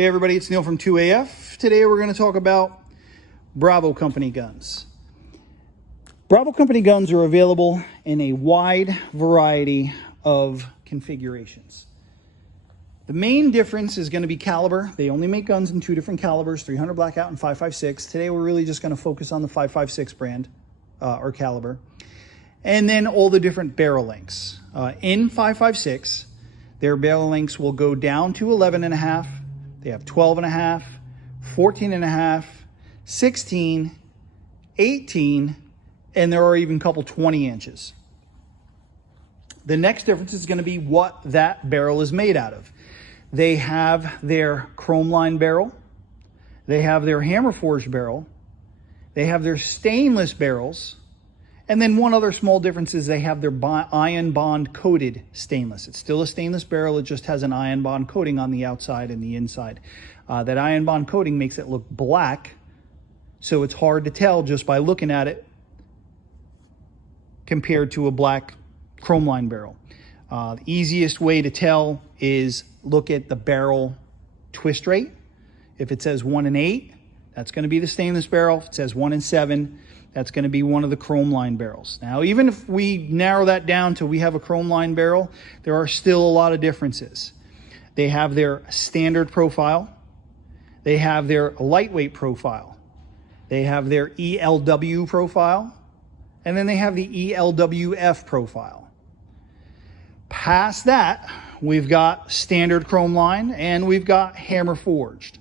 Hey everybody, it's Neil from 2AF. Today we're going to talk about Bravo Company guns. Bravo Company guns are available in a wide variety of configurations. The main difference is going to be caliber. They only make guns in two different calibers, 300 Blackout and 5.56. Today we're really just going to focus on the 5.56 brand or caliber. And then all the different barrel lengths. In 5.56, their barrel lengths will go down to 11.5. They have 12.5, 14.5, 16, 18, and there are even a couple 20 inches. The next difference is going to be what that barrel is made out of. They have their chrome line barrel. They have their hammer forged barrel. They have their stainless barrels. And then one other small difference is they have their iron bond coated stainless. It's still a stainless barrel. It just has an iron bond coating on the outside and the inside. That iron bond coating makes it look black, so it's hard to tell just by looking at it compared to a black chrome line barrel. The easiest way to tell is look at the barrel twist rate. If it says 1 in 8, that's going to be the stainless barrel. If it says 1 in 7, that's going to be one of the chrome line barrels. Now, even if we narrow that down to we have a chrome line barrel, there are still a lot of differences. They have their standard profile. They have their lightweight profile. They have their ELW profile. And then they have the ELWF profile. Past that, we've got standard chrome line and we've got hammer forged.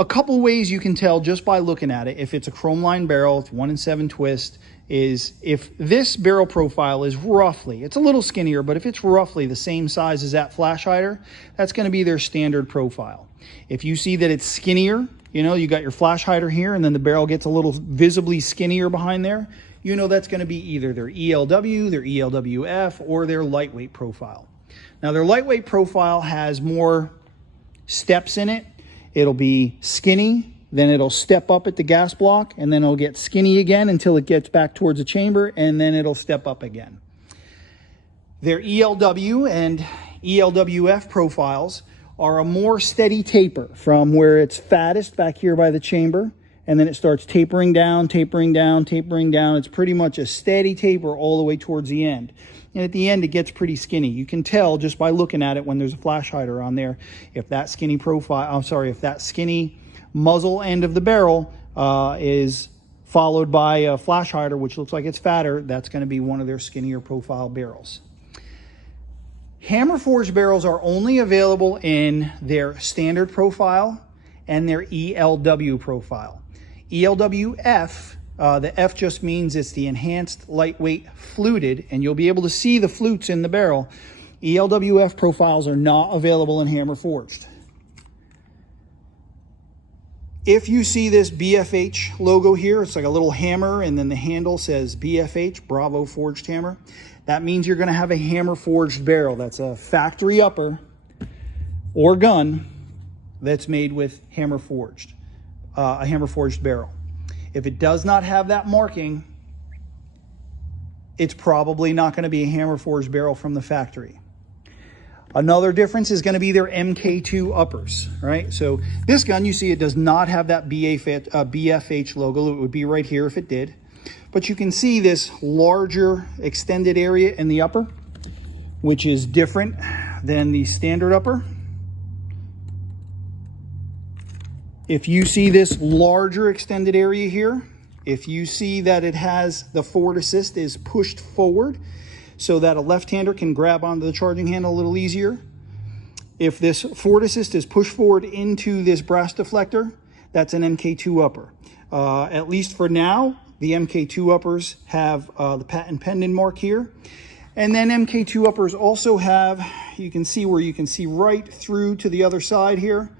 A couple ways you can tell just by looking at it if it's a chrome line barrel, it's 1 in 7 twist, is if this barrel profile is roughly, it's a little skinnier, but if it's roughly the same size as that flash hider, that's going to be their standard profile. If you see that it's skinnier, you know, you got your flash hider here and then the barrel gets a little visibly skinnier behind there, you know that's going to be either their ELW, their ELWF, or their lightweight profile. Now their lightweight profile has more steps in it. It'll be skinny, then it'll step up at the gas block, and then it'll get skinny again until it gets back towards the chamber, and then it'll step up again. Their ELW and ELWF profiles are a more steady taper from where it's fattest back here by the chamber, and then it starts tapering down, tapering down, tapering down. It's pretty much a steady taper all the way towards the end. And at the end, it gets pretty skinny. You can tell just by looking at it when there's a flash hider on there, if that skinny profile, if that skinny muzzle end of the barrel is followed by a flash hider, which looks like it's fatter, that's going to be one of their skinnier profile barrels. Hammer forged barrels are only available in their standard profile and their ELW profile. ELWF, the F just means it's the enhanced lightweight fluted, and you'll be able to see the flutes in the barrel. ELWF profiles are not available in hammer forged. If you see this BFH logo here, it's like a little hammer and then the handle says BFH, Bravo Forged Hammer. That means you're going to have a hammer forged barrel. That's a factory upper or gun that's made with hammer forged, a hammer forged barrel. If it does not have that marking, it's probably not going to be a hammer forged barrel from the factory. Another difference is going to be their MK2 uppers, right? So this gun, you see it does not have that BFH logo. It would be right here if it did. But you can see this larger extended area in the upper, which is different than the standard upper. If you see this larger extended area here, if you see that it has the forward assist is pushed forward so that a left-hander can grab onto the charging handle a little easier. If this forward assist is pushed forward into this brass deflector, that's an MK2 upper. At least for now, the MK2 uppers have the patent pending mark here. And then MK2 uppers also have, you can see where you can see right through to the other side here.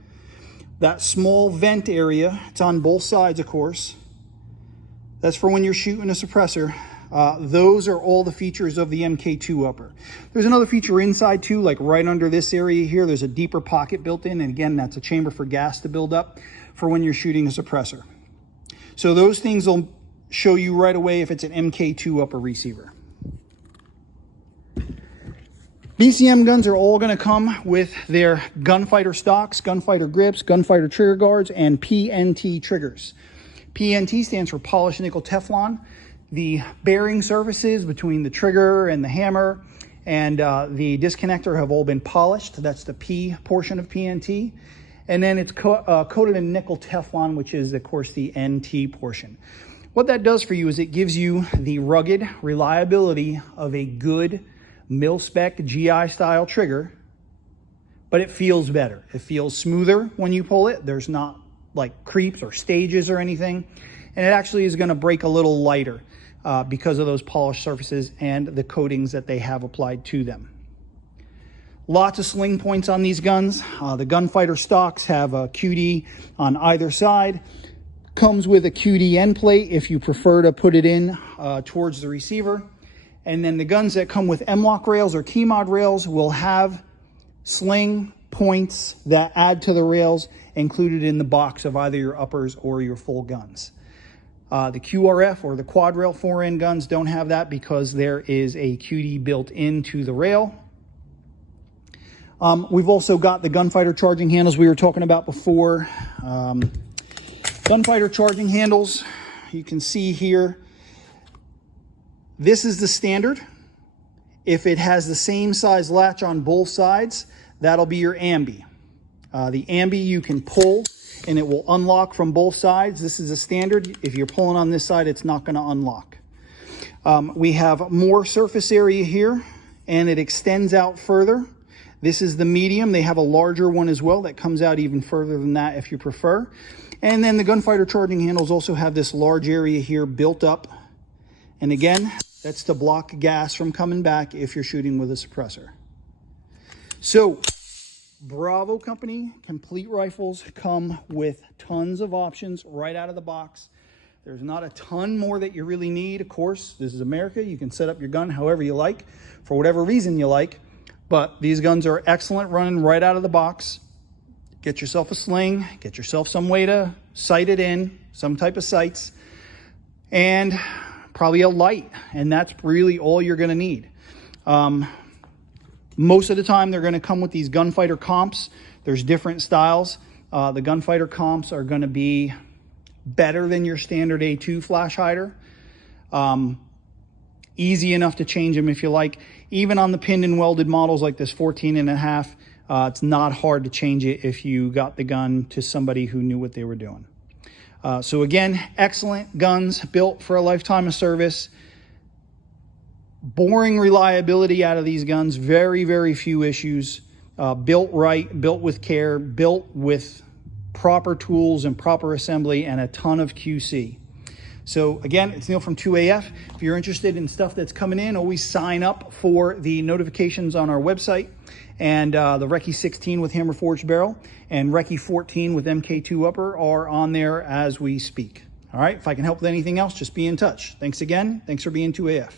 That small vent area, it's on both sides, of course. That's for when you're shooting a suppressor. Those are all the features of the MK2 upper. There's another feature inside too, like right under this area here, there's a deeper pocket built in. And again, that's a chamber for gas to build up for when you're shooting a suppressor. So those things will show you right away if it's an MK2 upper receiver. BCM guns are all going to come with their gunfighter stocks, gunfighter grips, gunfighter trigger guards, and PNT triggers. PNT stands for polished nickel Teflon. The bearing surfaces between the trigger and the hammer and the disconnector have all been polished. That's the P portion of PNT. And then it's coated in nickel Teflon, which is, of course, the NT portion. What that does for you is it gives you the rugged reliability of a good mil-spec GI style trigger, but it feels better. It feels smoother when you pull it. There's not like creeps or stages or anything. And it actually is going to break a little lighter because of those polished surfaces and the coatings that they have applied to them. Lots of sling points on these guns. The gunfighter stocks have a QD on either side. Comes with a QD end plate if you prefer to put it in towards the receiver. And then the guns that come with M-lock rails or key mod rails will have sling points that add to the rails included in the box of either your uppers or your full guns. The QRF or the quad rail 4N guns don't have that because there is a QD built into the rail. We've also got the gunfighter charging handles we were talking about before. Gunfighter charging handles, you can see here, this is the standard. If it has the same size latch on both sides, that'll be your ambi. The ambi you can pull and it will unlock from both sides. This is a standard. If you're pulling on this side, it's not going to unlock. We have more surface area here and it extends out further. This is the medium. They have a larger one as well that comes out even further than that if you prefer. And then the gunfighter charging handles also have this large area here built up. And again, that's to block gas from coming back if you're shooting with a suppressor. So, Bravo Company complete rifles come with tons of options right out of the box. There's not a ton more that you really need. Of course, this is America. You can set up your gun however you like, for whatever reason you like. But these guns are excellent running right out of the box. Get yourself a sling, get yourself some way to sight it in, some type of sights, and probably a light, and that's really all you're going to need. Most of the time they're going to come with these gunfighter comps. There's different styles. The gunfighter comps are going to be better than your standard A2 flash hider. Easy enough to change them if you like. Even on the pinned and welded models like this 14.5, it's not hard to change it if you got the gun to somebody who knew what they were doing. So again, excellent guns built for a lifetime of service. Boring reliability out of these guns. Very, very few issues. Built right, built with care, built with proper tools and proper assembly and a ton of QC. So again, it's Neil from 2AF. If you're interested in stuff that's coming in, always sign up for the notifications on our website. And the Recce 16 with hammer forged barrel and Recce 14 with MK2 upper are on there as we speak. All right, if I can help with anything else, just be in touch. Thanks again. Thanks for being 2AF.